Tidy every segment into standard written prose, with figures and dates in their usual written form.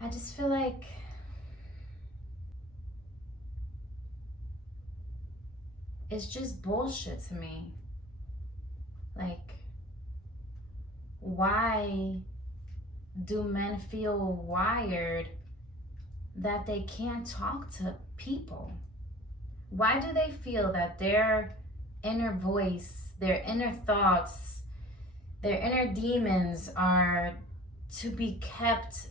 I just feel like it's just bullshit to me. Like, why do men feel wired that they can't talk to people? Why do they feel that their inner voice, their inner thoughts, their inner demons are to be kept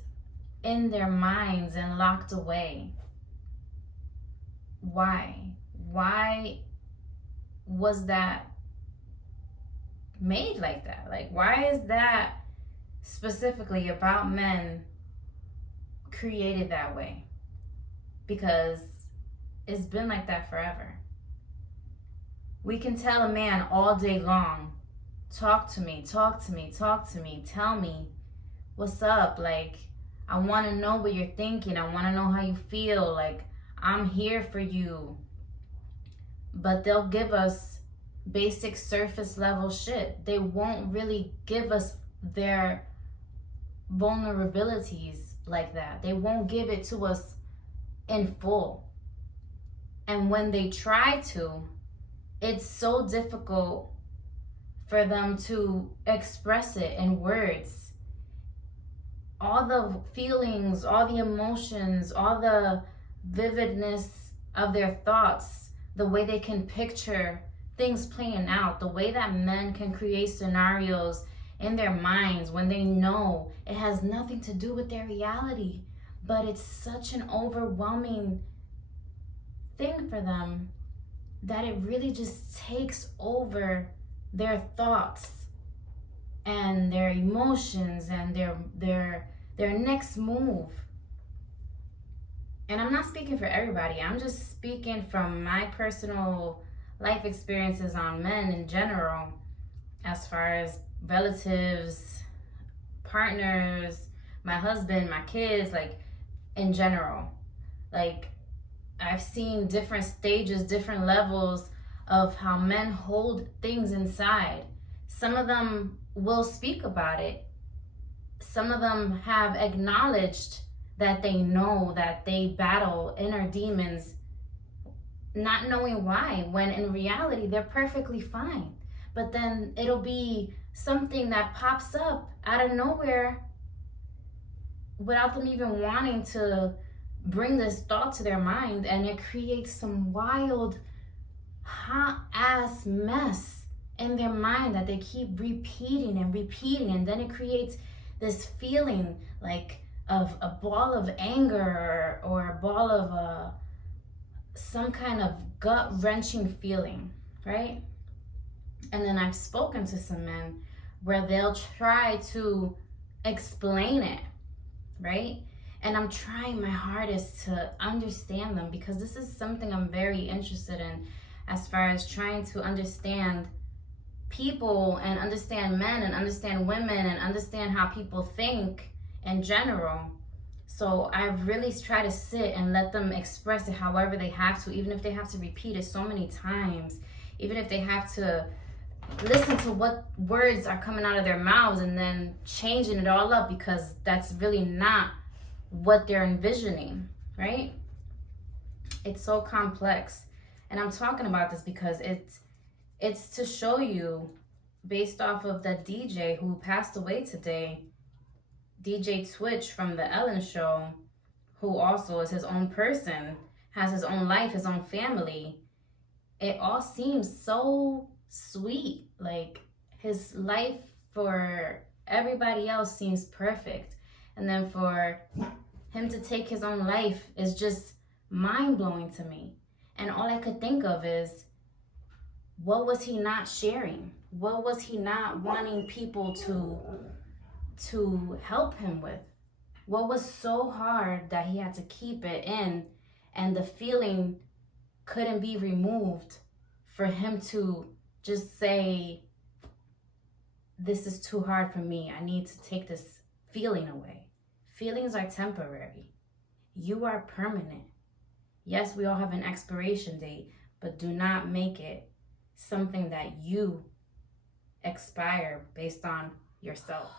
in their minds and locked away? Why? Why was that made like that? Like, why is that specifically about men created that way? Because it's been like that forever. We can tell a man all day long, talk to me, talk to me, talk to me, tell me what's up. Like, I want to know what you're thinking. I want to know how you feel. Like, I'm here for you. But they'll give us basic surface level shit. They won't really give us their vulnerabilities like that. They won't give it to us in full. And when they try to, it's so difficult for them to express it in words. All the feelings, all the emotions, all the vividness of their thoughts, the way they can picture things playing out, the way that men can create scenarios in their minds when they know it has nothing to do with their reality, but it's such an overwhelming thing for them that it really just takes over their thoughts and their emotions and their next move. And I'm not speaking for everybody. I'm just speaking from my personal life experiences on men in general, as far as relatives, partners, my husband, my kids, like in general. Like, I've seen different stages, different levels of how men hold things inside. Some of them will speak about it. Some of them have acknowledged that they know that they battle inner demons, not knowing why, when in reality they're perfectly fine. But then it'll be something that pops up out of nowhere without them even wanting to bring this thought to their mind, and it creates some wild hot ass mess in their mind that they keep repeating and repeating, and then it creates this feeling like of a ball of anger or a ball of some kind of gut-wrenching feeling, right? And then I've spoken to some men where they'll try to explain it, right? And I'm trying my hardest to understand them, because this is something I'm very interested in, as far as trying to understand people and understand men and understand women and understand how people think in general. So I really try to sit and let them express it however they have to, even if they have to repeat it so many times, even if they have to listen to what words are coming out of their mouths and then changing it all up, because that's really not what they're envisioning, right? It's so complex. And I'm talking about this because it's to show you, based off of the DJ who passed away today, DJ Twitch from the Ellen Show, who also is his own person, has his own life, his own family. It all seems so sweet. Like, his life for everybody else seems perfect. And then for him to take his own life is just mind-blowing to me. And all I could think of is, what was he not sharing? What was he not wanting people to help him with? What was so hard that he had to keep it in, and the feeling couldn't be removed for him to just say, this is too hard for me. I need to take this feeling away. Feelings are temporary. You are permanent. Yes, we all have an expiration date, but do not make it something that you expire based on yourself.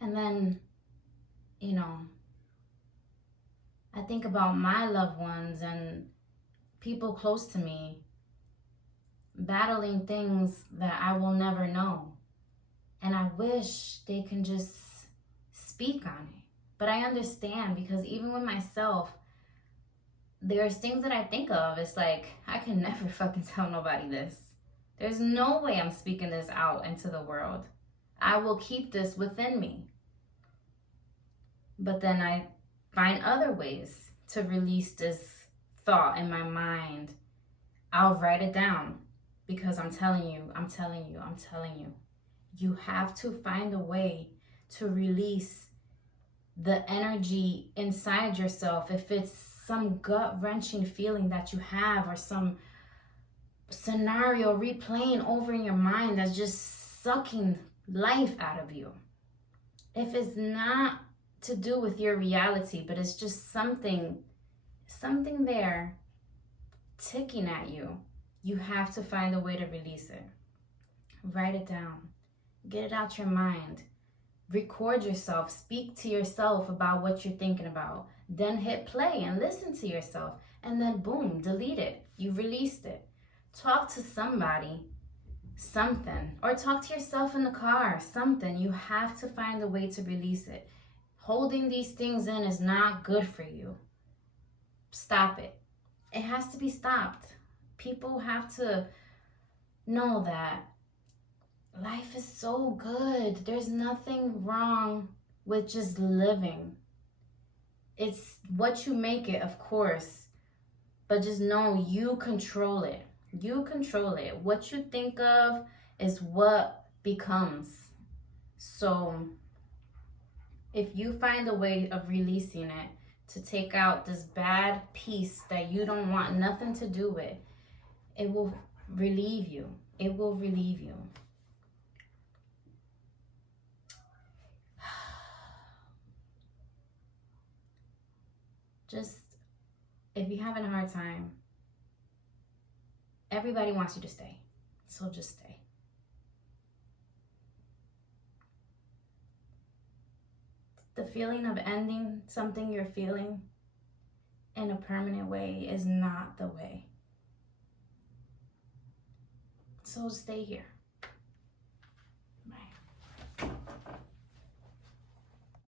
And then I think about my loved ones and people close to me battling things that I will never know. And I wish they can just speak on it. But I understand, because even with myself, there's things that I think of. It's like, I can never fucking tell nobody this. There's no way I'm speaking this out into the world. I will keep this within me. But then I find other ways to release this thought in my mind. I'll write it down, because I'm telling you, you have to find a way to release the energy inside yourself. If it's some gut-wrenching feeling that you have, or some scenario replaying over in your mind that's just sucking life out of you. If it's not to do with your reality, but it's just something there ticking at you, you have to find a way to release it. Write it down. Get it out your mind. Record yourself. Speak to yourself about what you're thinking about. Then hit play and listen to yourself. And then boom, delete it. You released it. Talk to somebody, something. Or talk to yourself in the car, something. You have to find a way to release it. Holding these things in is not good for you. Stop it. It has to be stopped. People have to know that life is so good. There's nothing wrong with just living. It's what you make it, of course. But just know you control it. You control it. What you think of is what becomes. So if you find a way of releasing it, to take out this bad piece that you don't want nothing to do with, it will relieve you. It will relieve you. Just, if you're having a hard time, everybody wants you to stay. So just stay. The feeling of ending something you're feeling in a permanent way is not the way. So stay here.